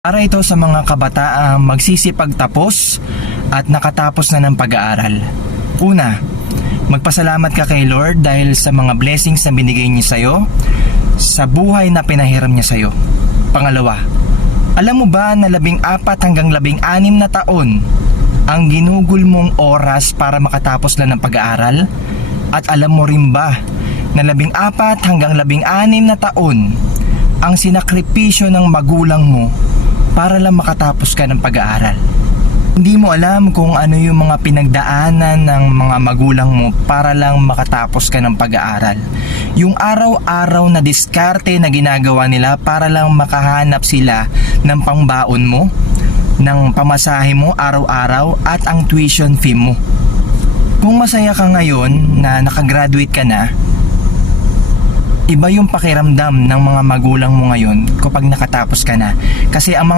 Para ito sa mga kabataang magsisipagtapos at nakatapos na ng pag-aaral. Una, magpasalamat ka kay Lord dahil sa mga blessings na binigay niya sa'yo, sa buhay na pinahiram niya sa'yo. Pangalawa, alam mo ba na 14 hanggang 16 na taon ang ginugol mong oras para makatapos lang ng pag-aaral? At alam mo rin ba na 14 hanggang 16 na taon ang sinakripisyo ng magulang mo para lang makatapos ka ng pag-aaral? Hindi mo alam kung ano yung mga pinagdaanan ng mga magulang mo para lang makatapos ka ng pag-aaral. Yung araw-araw na diskarte na ginagawa nila para lang makahanap sila ng pangbaon mo, ng pamasahe mo araw-araw at ang tuition fee mo. Kung masaya ka ngayon na nakagraduate ka na, iba yung pakiramdam ng mga magulang mo ngayon kapag nakatapos ka na. Kasi ang mga